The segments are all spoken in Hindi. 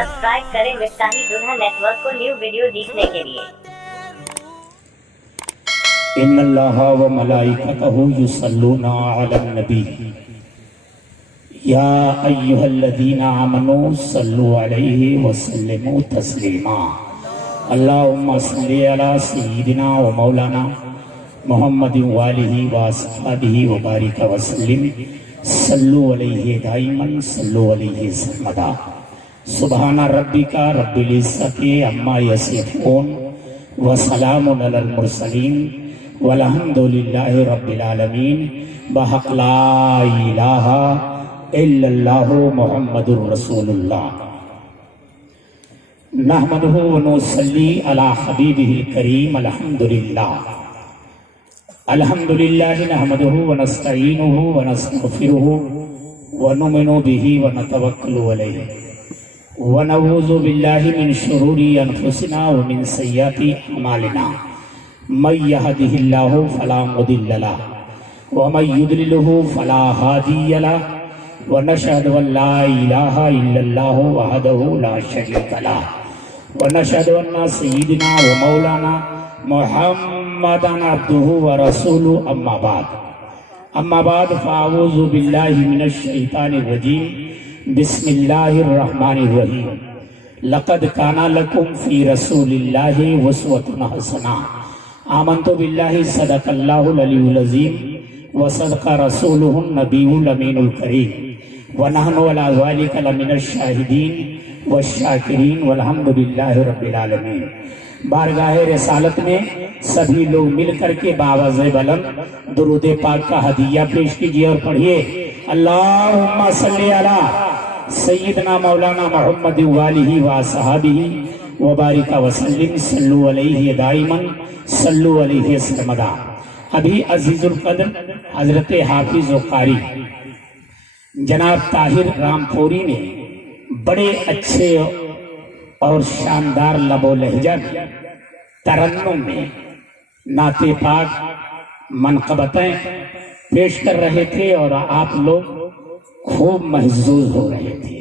सब्सक्राइब करें मिफ्ताही दुल्हा नेटवर्क को न्यू वीडियो देखने के लिए। इन्नल्लाहा व मलाइकतहु युसल्लूना अलन नबी या अय्युहल्लज़ीना आमनू सल्लु अलैहि व सल्लिमू तस्लीमा। अल्लाहुम्मा सल्लि अला सय्यिदिना व मौलाना मुहम्मदिन व आलिहि व अस्हाबिहि व बारिक व सल्लिम सल्लु अलैहि दाइमन सल्लु अलैहि सर्मदा। सुबहाना रब्बिका रब्बिल इज्जति अम्मा यसिफून व सलामुन अलल मुरसलीन वल्हम्दुलिल्लाहि रब्बिल आलमीन। बहक़ ला इलाहा इल्लल्लाहु मुहम्मदुर रसूलुल्लाह। नहमदुहु व नुसल्ली अला हबीबिहिल करीम। अल्हम्दुलिल्लाह अल्हम्दुलिल्लाह नहमदुहु व नस्तईनुहु व नस्तगफिरुहु व नुमिनु बिही व नतवक्कलु अलैहि व नऊज़ु बिल्लाहि मिन शुरूरि अनफुसिना व मिन सय्यिआति अमालिना। मन यहदिहिल्लाहु फला मुदिल्ल लहु व मन युद्लिलहु फला हादिय लहु व नशहदु अन ला इलाहा इल्लल्लाहु वहदहु ला शरीका लहु व नशहदु अन्ना सय्यिदना व मौलाना मुहम्मदन अब्दुहु व रसूलुहु। अम्मा बाद फ़अऊज़ु बिल्लाहि मिनश शैतानिर रजीम। बिस्मिल्लाहिर रहमानिर रहीम। लक़द काना लकुम फ़ी रसूलिल्लाहि उस्वतुन हसना। आमन्तु बिल्लाहि सदक़ल्लाहुल अलियुल अज़ीम व सदक़ रसूलुहुन नबियुल अमीनुल करीम व नहनु अला ज़ालिका लमिनश शाहिदीन वश्शाकिरीन वल्हम्दुलिल्लाहि रब्बिल आलमीन। बारगाहे रिसालत में सभी लोग मिलकर के बावज़े बुलंद दुरूद पाक का हदिया पेश कीजिए और पढ़िए अल्लाहुम्मा सल्ली अला सय्यिदना मौलाना मुहम्मद व आलिहि व अस्हाबिहि व बारिक व सल्लिम सल्लु अलैहि दाइमन सल्लु अलैहि सर्मदा। अभी अजीजुल कद्र हजरत हाफिज व कारी जनाब ताहिर रामपुरी ने बड़े अच्छे और शानदार लबो लहजा तरन्नुम में नाते पाक मनक़बतें पेश कर रहे थे और आप लोग खूब महजूज हो रहे थे।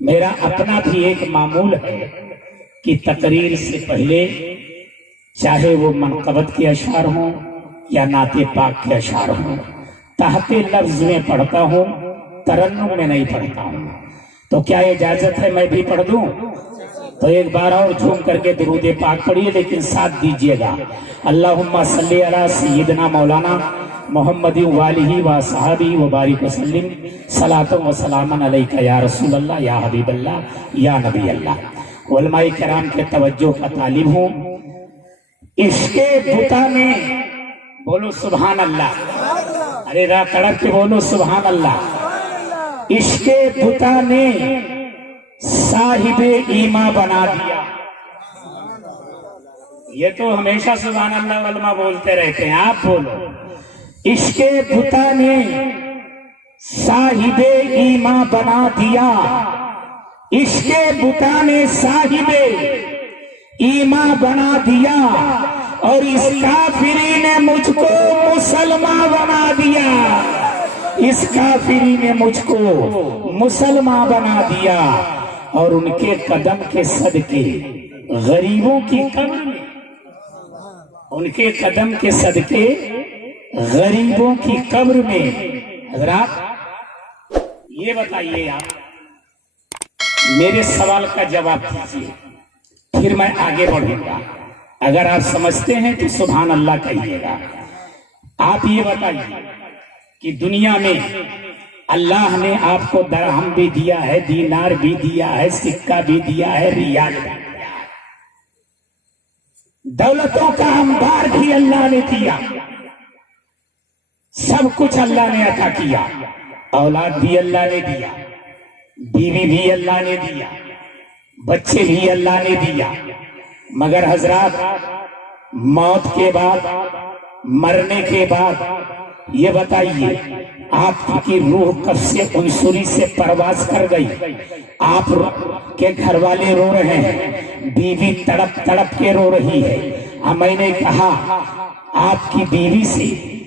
मेरा अपना भी एक मामूल है कि तकरीर से पहले चाहे वो मनक़बत के अशार हों या नाते पाक के अशार हों, तहते लफ्ज़ में पढ़ता हूँ, तरन्नुम में नहीं पढ़ता हूँ। तो क्या इजाज़त है मैं भी पढ़ दूँ? तो एक बार और झूम करके दुरूद पाक पढ़िए, लेकिन साथ दीजिएगा अल्लाहुम्मा सल्ली अला सय्यिदना मौलाना मुहम्मद व आलिहि व अस्हाबिहि व बारिक वसल्लिम सलातन व सलामन अलैका या रसूल अल्लाह या हबीब अल्लाह या नबी अल्लाह। उलमाए किराम के तवज्जो का तालिब हूँ। इश्के बुता में बोलो सुभान अल्लाह। अरे रा तड़प के बोलो सुभान अल्लाह। इश्के बुता ने साहिबे ईमा बना दिया। ये तो हमेशा सुभान अल्लाह वलमा बोलते रहते हैं, आप बोलो। इश्के बुता ने साहिबे ईमा बना दिया। इश्के बुता ने साहिबे ईमा बना दिया और इस काफिरी ने मुझको मुसलमान बना दिया। इस काफिरी ने मुझको मुसलमान बना दिया और उनके कदम के सदके गरीबों की कब्र में, उनके कदम के सदके गरीबों की कब्र में। हज़रात ये बताइए, आप मेरे सवाल का जवाब दीजिए, फिर मैं आगे बढ़ूंगा। अगर आप समझते हैं तो सुभान अल्लाह कहिएगा। आप ये बताइए कि दुनिया में अल्लाह ने आपको दरहम भी दिया है, दीनार भी दिया है, सिक्का भी दिया है, रियाल भी दिया है, दौलतों का अंबार भी अल्लाह ने दिया, सब कुछ अल्लाह ने अता किया। औलाद भी अल्लाह ने दिया, बीवी भी अल्लाह ने दिया, बच्चे भी अल्लाह ने दिया। मगर हजरात मौत के बाद, मरने के बाद ये बताइए आपकी रूह कब से उनसुरी से परवाज कर गई? आप के घर वाले रो रहे हैं, बीवी तड़प तड़प के रो रही है। मैंने कहा आपकी बीवी से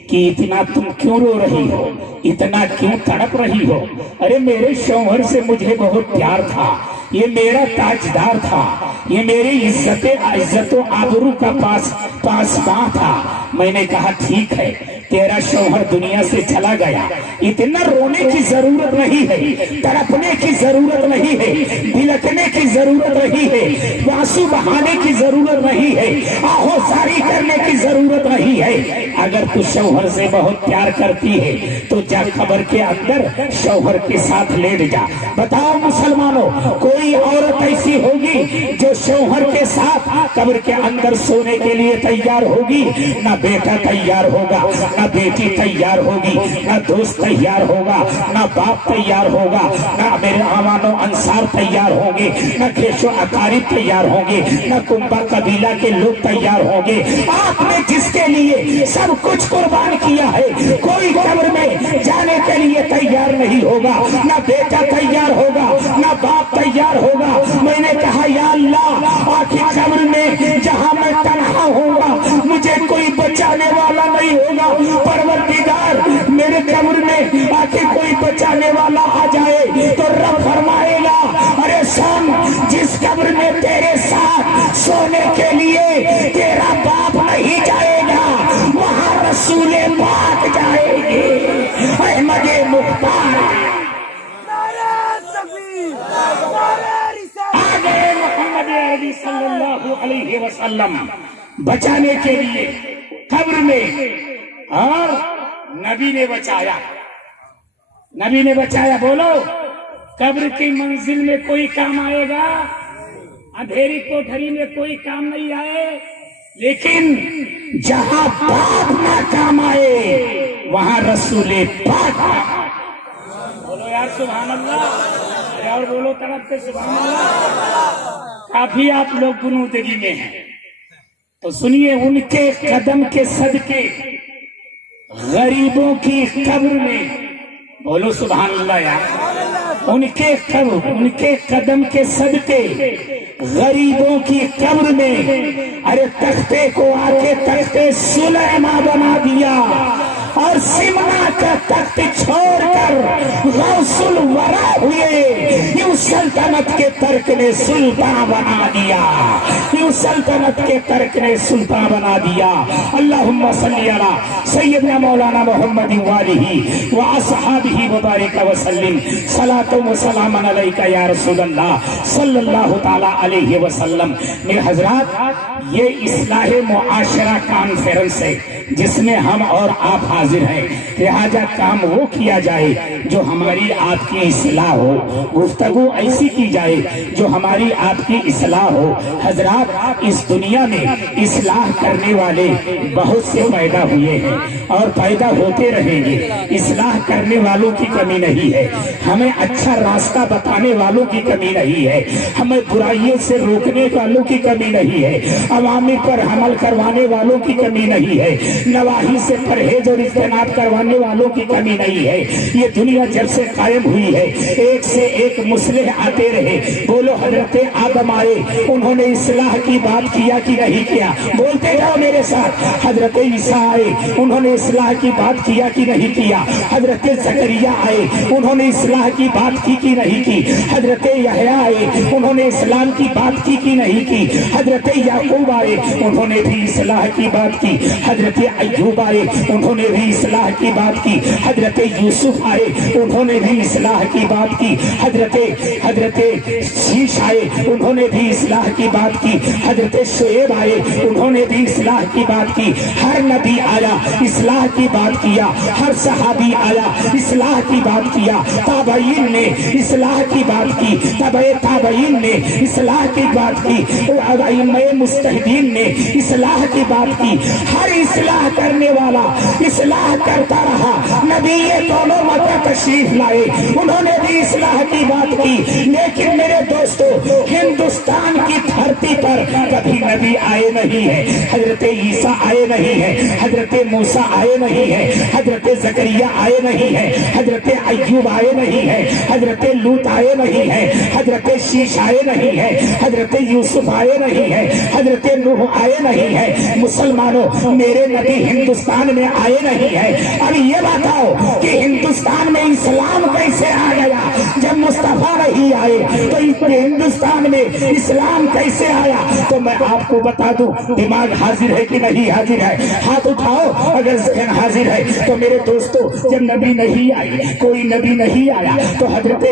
कि इतना तुम क्यों रो रही हो, इतना क्यों तड़प रही हो? अरे मेरे शौहर से मुझे बहुत प्यार था, ये मेरा ताजदार था, ये मेरी इज्जत आबरू का पासबां था। मैंने कहा ठीक है, तेरा शौहर दुनिया से चला गया, इतना रोने की जरूरत नहीं है, तड़पने की जरूरत नहीं है, बिलखने की जरूरत नहीं है, आंसू बहाने की जरूरत नहीं है, आहोजारी करने की जरूरत नहीं है। अगर तू शौहर से बहुत प्यार करती है तो जा कब्र के अंदर शौहर के साथ लेट जा। बताओ मुसलमानों, कोई औरत ऐसी होगी जो शौहर के साथ कब्र के अंदर सोने के लिए तैयार होगी? ना बेटा तैयार होगा, ना बेटी तैयार होगी, ना दोस्त तैयार होगा, ना बाप तैयार होगा, ना मेरे आवानो अंसार तैयार होंगे, ना खेशो अकारिब तैयार होंगे, ना कुंभा कबीला के लोग तैयार होंगे। आपने जिसके लिए सब कुछ कुर्बान किया है, कोई कब्र में जाने के लिए तैयार नहीं होगा। ना बेटा तैयार होगा, ना बाप तैयार होगा। मैंने कहा या अल्लाह, आखिर कब्र में जहां मैं तन्हा होगा, मुझे कोई बचाने वाला नहीं होगा। परवरदिगार, मेरे कब्र में आखिर कोई बचाने वाला आ जाए तो रब फरमाएगा, अरे सुन, जिस कब्र में तेरे साथ सोने के लिए तेरा बाप नहीं जाएगा, वहां रसूले पाक जाएंगे। अहमदे मुख्तार आगे मोहम्मद अरबी सल्लल्लाहु अलैहि वसल्लम बचाने के लिए कब्र में, और नबी ने बचाया, नबी ने बचाया। बोलो, कब्र की मंजिल में कोई काम आएगा? अंधेरी कोठरी में कोई काम नहीं आए, लेकिन जहां बाप ना काम आए वहां रसूले पाक। बोलो यार सुभान अल्लाह, और बोलो तरफ से सुभान अल्लाह। काफी आप लोग गुनूदगी में हैं तो सुनिए, उनके कदम के सदके गरीबों की कब्र में, बोलो सुभान अल्लाह यार, उनके कदम के सदके गरीबों की कब्र में, अरे तख्ते को आके तख्ते सुलेमा बना दिया और सिमना का तख्त छोड़कर गौसुल वरा हुए। यूं सल्तनत के तर्क ने सुल्तान बना दिया, यूं सल्तनत के तर्क ने सुल्तान बना दिया। अल्लाहुम्मा सल्ली अला सय्यदना मौलाना मुहम्मद वालिही व असहाबिही व बारिक व सल्लिम सलातो व सलामन अलैका या रसूलल्लाह सल्लल्लाहु ताला अलैहि वसल्लम। मेरे हजरात, ये इस्लाह मुआशरा कॉन्फ्रेंस है जिसमें हम और आप हाजिर हैं। लिहाजा काम वो किया जाए जो हमारी आपकी इस्लाह हो, गुफ्तगू ऐसी की जाए जो हमारी आपकी इस्लाह हो। हजरात, इस दुनिया में इस्लाह करने वाले बहुत से पैदा हुए हैं और पैदा होते रहेंगे। इस्लाह करने वालों की कमी नहीं है, हमें अच्छा रास्ता बताने वालों की कमी नहीं है, हमें बुराइयों से रोकने वालों की कमी नहीं है, अवामिर पर अमल करवाने वालों की कमी नहीं है, नवाही से परहेज और इज्तनाब करवाने वालों की कमी नहीं है। ये दुनिया जब से कायम हुई है, एक से एक मुस्लिह आते रहे। बोलो, हजरत आदम आए, उन्होंने इस्लाह की बात किया कि नहीं किया? बोलते जाओ मेरे साथ। हजरत ईसा आए, उन्होंने इस्लाह की बात किया कि नहीं किया? हजरत जकरिया आए, उन्होंने इस्लाह की बात की कि नहीं की? हजरत यहया आए, उन्होंने इस्लाम की बात की कि नहीं की? हजरत याकूब आए, उन्होंने भी इस्लाह की बात की। हजरत अय्यूब आए, उन्होंने भी इस्लाह की बात की। हजरत यूसुफ आए, उन्होंने भी इस्लाह की बात की। हजरत शीश आए, उन्होंने भी इस्लाह की बात की। हजरत शुएब आए, उन्होंने भी इस्लाह की बात की। हर नबी आया, इस्लाह की बात किया। हर सहाबी आया, इस्लाह की बात किया। ताबईन ने इस्लाह की बात की, तबे ताबईन ने इस्लाह की बात की, मुस्तहिदीन ने इस्लाह की बात की। हर इस्लाह करने वाला इस्लाह करता रहा। नबी ये दोनों मत तशरीफ लाए, उन्होंने भी इस्लाह की बात की। लेकिन मेरे दोस्तों, हिंदुस्तान की धरती पर कभी नबी आए नहीं है। हजरत ईसा आए नहीं है, हजरत मूसा आए नहीं है, हजरत जकरिया आए नहीं है, हजरत अय्यूब आए नहीं है, हजरत लूत आए नहीं है, हजरत शीश आए नहीं है, हजरत यूसुफ आए नहीं है, हजरत नूह आए नहीं है। मुसलमानों, मेरे नबी हिंदुस्तान में आए नहीं है। अब ये बताओ कि हिंदुस्तान में इस्लाम कैसे आ गया? जब मुस्तफा नहीं आए तो हिंदुस्तान में इस्लाम कैसे आया? तो मैं आपको बता दूं, दिमाग हाजिर है कि नहीं हाजिर है? हाथ उठाओ अगर जहन हाजिर है। तो मेरे दोस्तों, जब नबी नहीं आए, कोई नबी नहीं आया, तो हजरत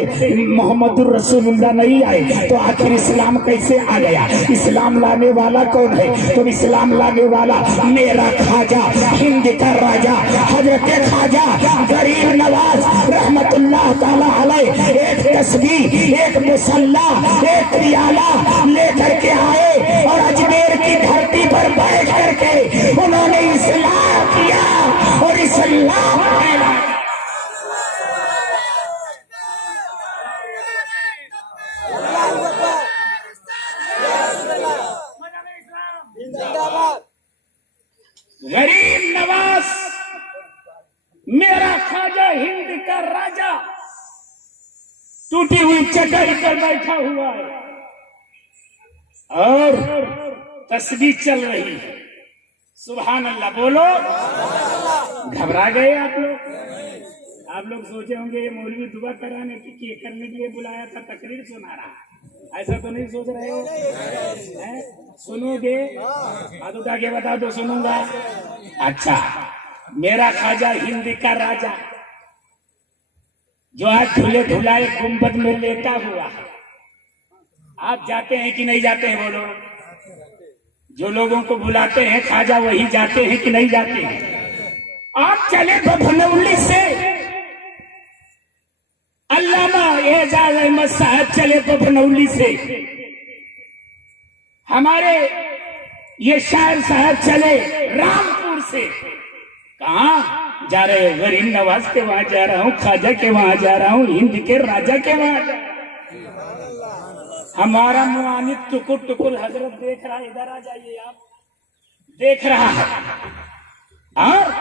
मोहम्मदुर रसूलुल्लाह नहीं आए, तो आखिर इस्लाम कैसे आ गया? इस्लाम लाने वाला कौन है? तो इस्लाम लाने वाला मेरा खाजा, हिंद का राजा, हजरत खाजा गरीब नवाज रहमतुल्लाह ताला अलैह, एक तस्बीह, एक मुसल्ला, एक रियाला लेकर के आए और अजमेर की धरती पर बैठ करके उन्होंने इस्लाम किया और इस्लाम फैला। गरीब नवाज मेरा खाजा, हिंद का राजा, टूटी हुई चटाई पर बैठा हुआ है और तस्बीह चल रही है। सुभान अल्लाह बोलो। घबरा गए आप लोग? आप लोग सोचे होंगे ये मौलवी दुआ कराने की करने के लिए बुलाया था, तकरीर सुना रहा। ऐसा तो नहीं सोच रहे हो? सुनोगे? हाथ उठा के बता दो, सुनूंगा। अच्छा, मेरा खाजा, हिंद का राजा, जो आज धुले धुलाए गुंबद में लेटा हुआ है। आप जाते हैं कि नहीं जाते हैं? बोलो। जो लोगों को बुलाते हैं खाजा, वही जाते हैं कि नहीं जाते हैं? आप चले बभनौली से, अल्लामा एजाज अहमद साहब चले बभनौली से, हमारे ये शायर साहब चले रामपुर से। कहाँ जा रहे हो? गरीब नवाज के वहां जा रहा हूँ, खाजा के वहां जा रहा हूँ, हिंद के राजा के वहां जा रहा हूं। हमारा मुआनिद टुकुर टुकुर हजरत देख रहा है, इधर आ जाइए आप, देख रहा है। और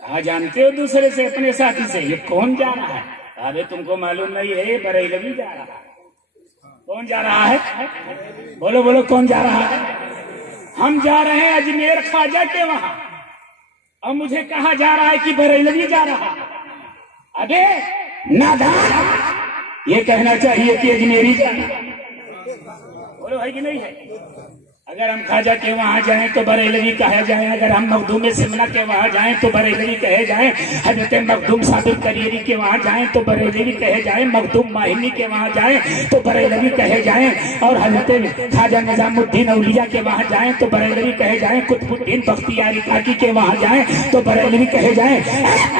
कहा जानते हो दूसरे से, अपने साथी से, ये कौन जा रहा है? अरे तुमको मालूम नहीं है, ये बरेलवी जा रहा है। कौन जा रहा है? बोलो बोलो, कौन जा रहा है? हम जा रहे हैं अजमेर खाजा के वहां, और मुझे कहा जा रहा है कि बरेलवी जा रहा है। अबे नादान, ये कहना चाहिए कि अजमेरी जाना। बोलो है कि नहीं है? अगर हम खाजा के वहां जाएं तो बरेलवी कहे जाएं, अगर हम मखदूम सिमला के वहां जाएं तो बरेलवी कहे जाएं, हजरत मखदूम साबिर करियरी के वहां जाएं तो बरेलवी कहे जाएं, मखदूम माहिनी के वहां जाएं तो बरेलवी कहे जाएं, और हजरत खाजा निजामुद्दीन औलिया के वहां जाएं तो बरेलवी कहे जाएं, कुतुबुद्दीन बख्तियारी काकी के वहां जाएं तो बरेलवी कहे जाएं।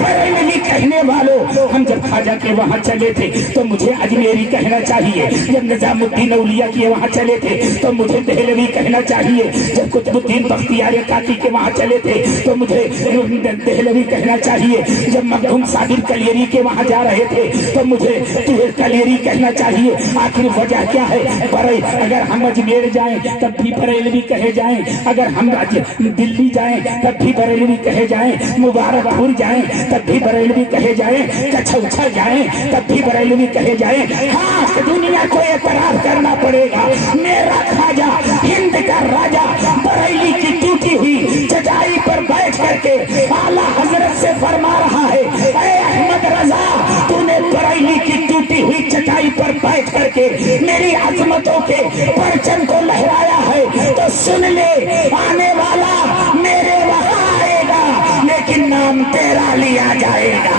बरेलवी कहने वालों, हम जब खाजा के वहां चले थे तो मुझे अजमेरी कहना चाहिए, जब निजामुद्दीन औलिया के वहां चले थे तो मुझे देहलवी कहना चाहिए, जब कुतुबुद्दीन बख्तियारी काकी के वहां चले थे तो मुझे देहलवी कहना चाहिए, जब मखदूम साबिर कलियरी के वहां जा रहे थे तो मुझे तुहे कलियरी कहना चाहिए। आखिर वजह क्या है? बरे अगर हम अजमेर जाएं तब भी बरेलवी कहे जाएं, अगर हम दिल्ली जाएं तब भी बरेलवी कहे जाएं, मुबारकपुर जाएं तब भी बरेलवी कहे जाएं, कछौछा जाएं तब भी बरेलवी कहे जाएं। हाँ, दुनिया को एतराज करना पड़ेगा, मेरा खाजा, हिंद का राजा, बरेली की टूटी हुई चटाई पर बैठ करके आला हजरत से फरमा रहा है, ऐ अहमद रजा, तूने बरेली की टूटी हुई चटाई पर बैठ करके मेरी अजमतों के परचम को लहराया है, तो सुन ले, आने वाला मेरे वहां आएगा, लेकिन नाम तेरा लिया जाएगा,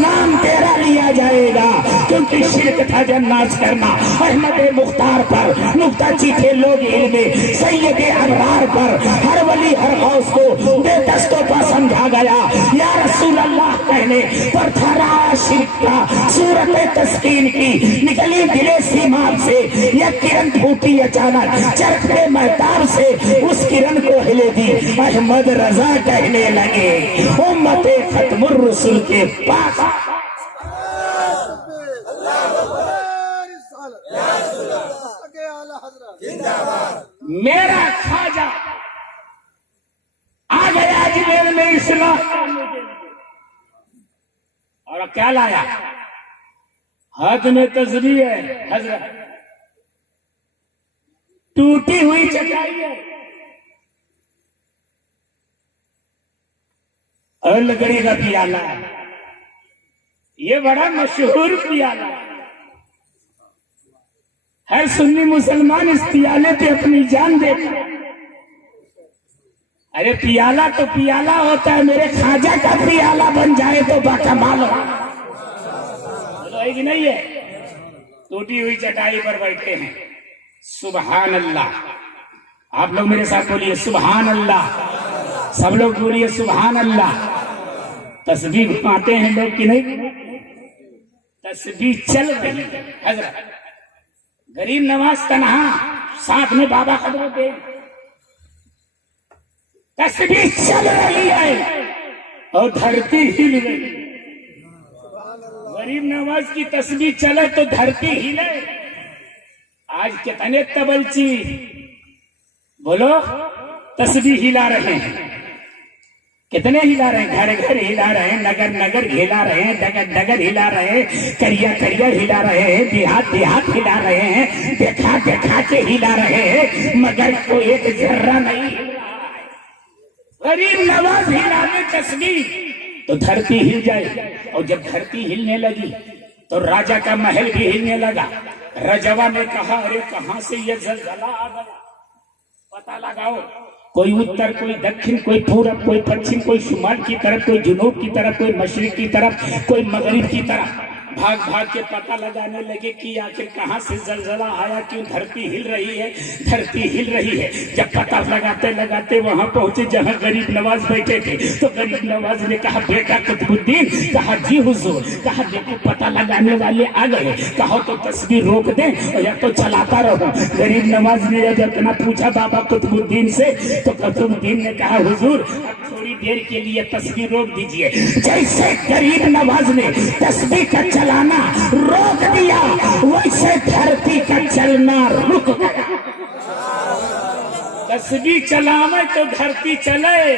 नाम तेरा लिया जाएगा। क्योंकि शिरक था जन्नाज करना अहमद मुख्तार पर, नुक्ता चीखे लोग इल्मे सैयद अबरार पर, हर वली हर गौस को बेदस्तों पर समझा गया। या रसूल अल्लाह कहने पर था शिरक का सूरत तस्कीन की, निकली दिले सीमार से यह किरण फूटी अचानक चरखड़े महताब से, उस किरण को हिले दी अहमद रजा कहने लगे, उम्मते खत्मुर रसूल के पास। मेरा खाजा आ गया अजमेर में इस्लाम, और क्या लाया? हाथ में तस्बीह है हजरत, टूटी हुई चटाई है और लकड़ी का पियाला है। ये बड़ा मशहूर पियाला है। हर सुन्नी मुसलमान इस पियाले पे अपनी जान दे। अरे पियाला तो पियाला होता है, मेरे खाजा का पियाला बन जाए तो बाकमाल हो। बोलो है कि नहीं है? टूटी हुई चटाई पर बैठे हैं, सुभान अल्लाह। आप लोग मेरे साथ बोलिए सुभान अल्लाह। सब लोग बोलिए सुभान अल्लाह। तस्बीह पाते हैं लोग कि नहीं? तस्बीह चल रही है। हजरत गरीब नवाज तनहा, साथ में बाबा खदरुद्दीन, तस्बीह चल रही है और धरती हिल रही। गरीब नवाज की तस्बीह चले तो धरती हिले। आज कितने तबलची बोलो तस्बीह हिला रहे हैं। कितने हिला रहे हैं? घर घर हिला रहे हैं, नगर नगर हिला रहे हैं, डगर डगर हिला रहे हैं, करिया करिया हिला रहे हैं, देहात देहात हिला रहे हैं, देखा देखा के हिला रहे हैं, मगर कोई एक जर्रा नहीं हिल रहा है। गरीब नवाज हिलाने तस्बीह तो धरती हिल जाए। और जब धरती हिलने लगी तो राजा का महल भी हिलने लगा। रजवा ने कहा अरे कहां से ये जलजला आ गया, पता लगाओ। कोई उत्तर, कोई दक्षिण, कोई पूरब, कोई पश्चिम, कोई शुमाल की तरफ, कोई जुनूब की तरफ, कोई मशरिक की तरफ, कोई मगरिब की तरफ भाग भाग के पता लगाने लगे कि आखिर कहां से जलजला आया, क्यों धरती हिल रही है, धरती हिल रही है। जब पता लगाते लगाते वहां पहुंचे जहां गरीब नवाज बैठे थे, तो गरीब नवाज ने कहा बेटा कुतुबुद्दीन, कहा जी हुजूर, कहा देखो पता लगाने वाले आ गए, कहो तो तस्वीर रोक दें और या तो चलाता रहो। गरीब नवाज ने जब इतना पूछा बाबा कुतुबुद्दीन से, तो कुतुबुद्दीन ने कहा हुजूर अब थोड़ी देर के लिए तस्वीर रोक दीजिए। जैसे गरीब नवाज ने तस्वीर का चलाना रोक दिया, वैसे धरती का चलना रुक गया। तस्बीह चलावे तो धरती चले,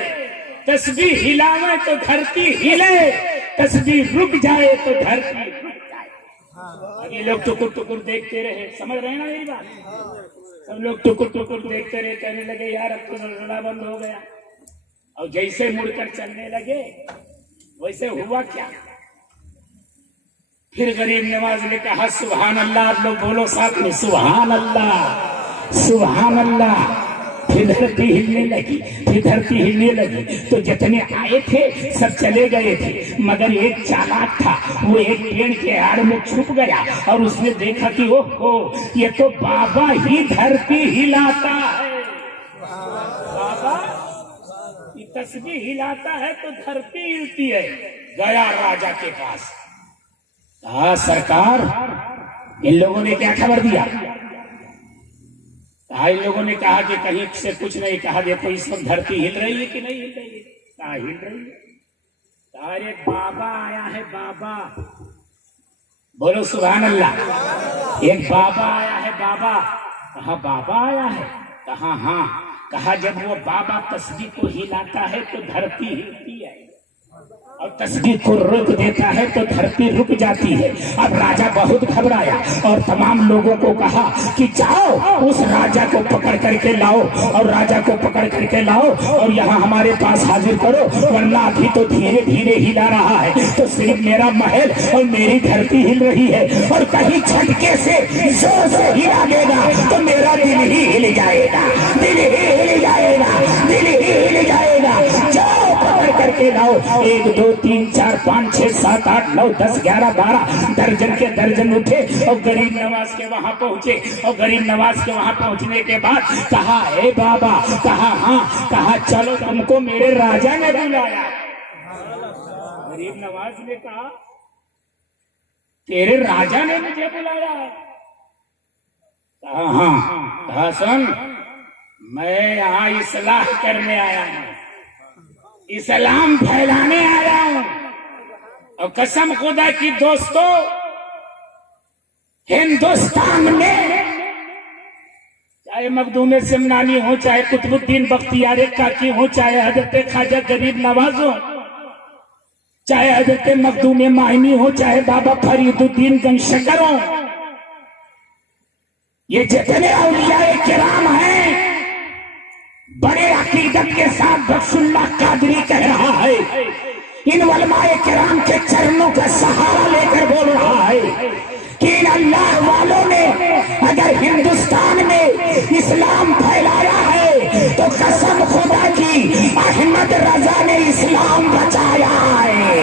तस्बीह हिलावे तो धरती हिले, तस्बीह रुक जाए तो धरती रुक जाए। अभी लोग टुकुर टुकुर देखते रहे, समझ रहे हैं ना मेरी बात? सब लोग टुकुर टुकुर देखते रहे, कहने लगे यार अब तो जलजला बंद हो गया। और जैसे मुड़कर चलने लगे वैसे हुआ क्या? फिर गरीब नवाज ने कहा सुभान अल्लाह। आप लोग बोलो साथ में सुभान अल्लाह, सुभान अल्लाह। फिर धरती हिलने लगी, फिर धरती हिलने लगी। तो जितने आए थे सब चले गए थे, मगर एक चालाक था, वो एक पेड़ के आड़ में छुप गया और उसने देखा कि ओहो ये तो बाबा ही धरती हिलाता है। बाबा ये तस्बीह हिलाता है तो धरती हिलती है। गया राजा के पास, कहा सरकार इन लोगों ने क्या खबर दिया? कहा इन लोगों ने कहा कि कहीं से कुछ नहीं। कहा देखो इस वक्त धरती हिल रही है कि नहीं हिल रही है? कहा हिल रही है। कहा अरे बाबा आया है, बाबा। बोलो सुभान अल्लाह। एक बाबा आया है, बाबा। कहा बाबा आया है? कहा हाँ। कहा जब वो बाबा तस्बीह को हिलाता है तो धरती हिलती है और तस्बीह को रोक देता है तो धरती रुक जाती है। अब राजा बहुत घबराया और तमाम लोगों को कहा कि जाओ उस राजा को पकड़ करके लाओ और राजा को पकड़ करके लाओ और यहाँ हमारे पास हाजिर करो, वरना अभी तो धीरे धीरे हिला रहा है तो सिर्फ मेरा महल और मेरी धरती हिल रही है, और कहीं झटके से जोर से हिला देगा तो मेरा दिल ही हिल जाएगा, दिल ही हिल जाएगा, दिल ही हिल जाएगा। जाओ पकड़ करके लाओ। 1 2 3 4 5 6 7 8 9 10 11 12 दर्जन के दर्जन उठे और गरीब नवाज के वहां पहुंचे। और गरीब नवाज के वहां पहुंचने के बाद कहा ए बाबा। कहा हाँ। कहा चलो तुमको मेरे राजा ने बुलाया। गरीब नवाज ने कहा तेरे राजा ने मुझे बुलाया है? कहा हाँ। कहा सुन मैं यहाँ इस्लाह करने आया हूँ, इस्लाम फैलाने आया हूं। और कसम खुदा की दोस्तों हिंदुस्तान में चाहे मखदूम सिमनानी हो, चाहे कुतुबुद्दीन बख्तियार काकी हो, चाहे हजरत ख्वाजा गरीब नवाज हो, चाहे हजरत मखदूम माहिनी हो, चाहे बाबा फरीदुद्दीन गंशकर हो, ये जितने औलियाए किराम हैं बड़े अकीदत के साथ बख्शुल्लाह कादरी कह रहा है, इन उलमाए किराम के चरणों का सहारा लेकर बोल रहा है कि इन अल्लाह वालों ने अगर हिंदुस्तान में इस्लाम फैलाया है तो कसम खुदा की अहमद रजा ने इस्लाम बचाया है,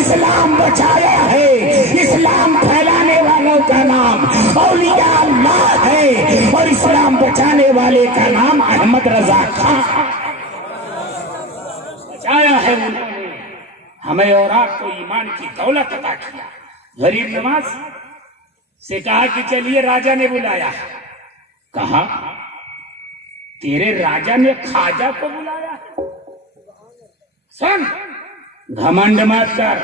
इस्लाम बचाया है। इस्लाम फैलाने वालों का नाम औलिया अल्लाह है और इस्लाम बचाने वाले का नाम अहमद रजा खान। बचाया है उन्होंने हमें और आपको ईमान की दौलत अता किया। गरीब नवाज से कहा कि चलिए, राजा ने बुलाया। कहा तेरे राजा ने ख्वाजा को बुलाया। सुन, घमंड मत कर,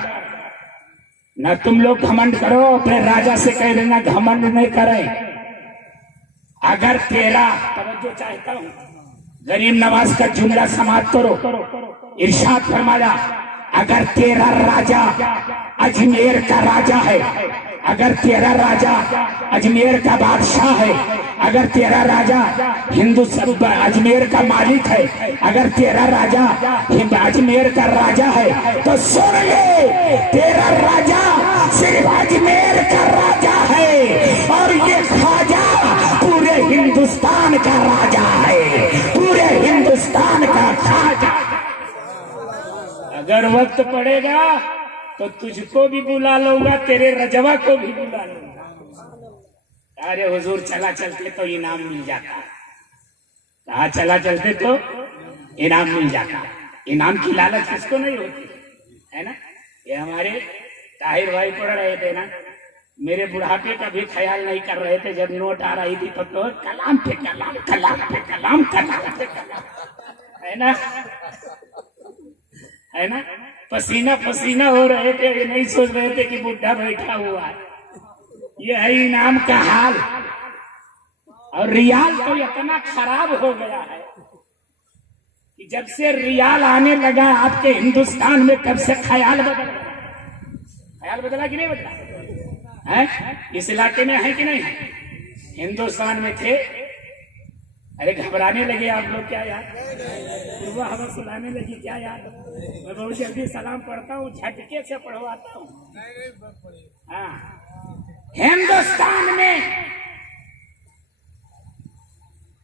न तुम लोग घमंड करो, अपने राजा से कह देना घमंड नहीं करे। अगर तेरा तवज्जो चाहता हूं, गरीब नवाज का जुमला समाप्त करो। इरशाद फरमाया, अगर तेरा राजा अजमेर का राजा है, अगर तेरा राजा अजमेर का बादशाह है, अगर तेरा राजा अजमेर का मालिक है, अगर तेरा राजा अजमेर का राजा है तो सुन ले, तेरा राजा सिर्फ अजमेर का राजा है और ये ख्वाजा पूरे हिंदुस्तान का राजा है, पूरे हिंदुस्तान का ख्वाजा। अगर वक्त पड़ेगा तो तुझको भी बुला लूंगा, तेरे रजवा को भी बुला लूंगा। अरे हुजूर, चला चलते तो इनाम मिल जाता। कहा चला चलते तो इनाम मिल जाता। इनाम की लालच किसको नहीं होती है ना। ये हमारे ताहिर भाई पढ़ रहे थे ना, मेरे बुढ़ापे का भी ख्याल नहीं कर रहे थे जब नोट आ रही थी, तो कलाम पे कलाम, कलाम पे कलाम, कलाम पे कलाम, है ना, है ना। पसीना पसीना हो रहे थे, ये नहीं सोच रहे थे कि बुढ़ा बैठा हुआ है। ये है इनाम का हाल। और रियाल तो इतना खराब हो गया है कि जब से रियाल आने लगा आपके हिंदुस्तान में, तब से ख्याल बदल गया। ख्याल बदला कि नहीं बदला है? इस इलाके में है कि नहीं? हिंदुस्तान में थे, अरे घबराने लगे आप लोग क्या यार? पूर्वा हवा सुनाने लगी क्या यार? मैं बहुत जल्दी सलाम पढ़ता हूँ, झटके से पढ़वाता हूँ। हाँ, हिंदुस्तान में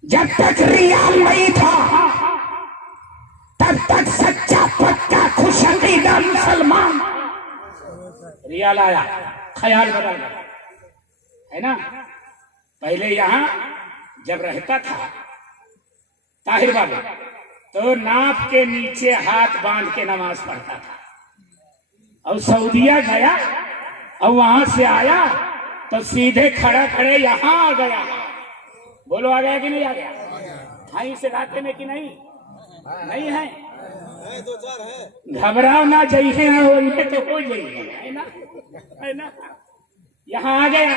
जब तक रियाल नहीं था तब तक सच्चा पक्का खुशअकीदा मुसलमान। रियाल आया, ख्याल बदल गया, है ना। पहले यहां जब रहता था ताहिर बाबा, तो नाप के नीचे हाथ बांध के नमाज पढ़ता था। और सऊदिया गया और वहां से आया तो सीधे खड़ा खड़े यहां आ गया। बोलो आ गया कि नहीं आ गया? हाँ, इस इलाके में कि नहीं? नहीं है, दो चार है। घबराओ ना, जइहे हैं तो हो जाइए, है ना, है ना। यहाँ आ गया।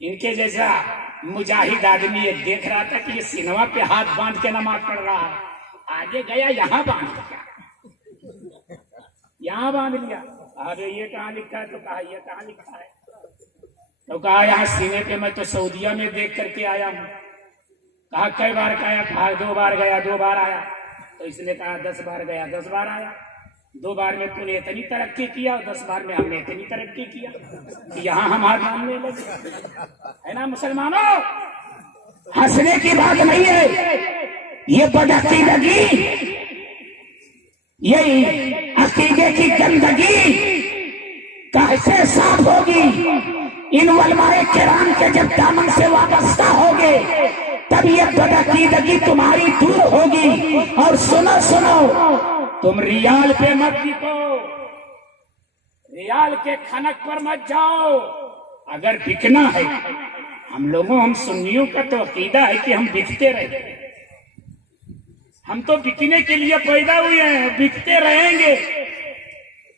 इनके जैसा मुजाहिद आदमी ये देख रहा था कि ये सिनेमा पे हाथ बांध के नमाज पढ़ रहा है। आगे गया, यहाँ बांध लिया, यहाँ बांध लिया। अरे ये कहाँ लिखा है? तो कहा ये कहाँ लिखा है? तो कहा यहाँ सीने पे, मैं तो सऊदिया में देख करके आया हूँ। कहा कई बार गया? कहा 2 बार गया, 2 बार आया। तो इसने कहा 10 बार गया, 10 बार आया। 2 बार में तूने इतनी तरक्की किया और 10 बार में हमने इतनी तरक्की किया कि यहाँ हम हाथ मानने लगे, है ना। मुसलमानों, हंसने की बात नहीं है। ये बदअकीदगी, ये अकीदे की गंदगी कैसे साफ होगी? इन उलमाए किराम के जब दामन से वाबस्ता होगे तब ये बदअकीदगी तुम्हारी दूर होगी। और सुनो सुनो, तुम रियाल पे मत बिको, रियाल के खनक पर मत जाओ। अगर बिकना है, हम सुन्नियों का तो अकीदा है कि हम बिकते रहे। हम तो बिकने के लिए पैदा हुए हैं, बिकते रहेंगे,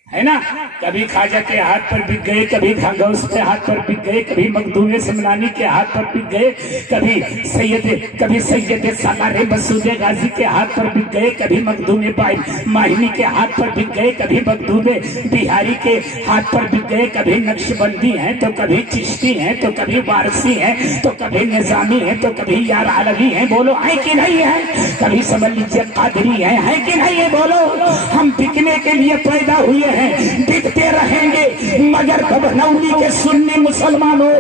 है ना। कभी ख्वाजा के हाथ पर बिक गए, कभी गौस के हाथ पर बिक गए, कभी मखदूम समनानी के हाथ पर बिक गए, कभी सैयद सालार मसूद गाजी के हाथ पर बिक गए, कभी मखदूम माहिनी के हाथ पर बिक गए, कभी मखदूम बिहारी के हाथ पर बिक गए, कभी नक्शबंदी हैं तो कभी चिश्ती हैं तो कभी वारसी हैं तो कभी निजामी हैं तो कभी यार आलवी हैं। बोलो है कि नहीं है? कभी समझ लीजिए कादरी है कि नहीं है? बोलो। हम बिकने के लिए पैदा हुए हैं, बिकते रहेंगे। मगर बहनौली के सुन्नी मुसलमानों,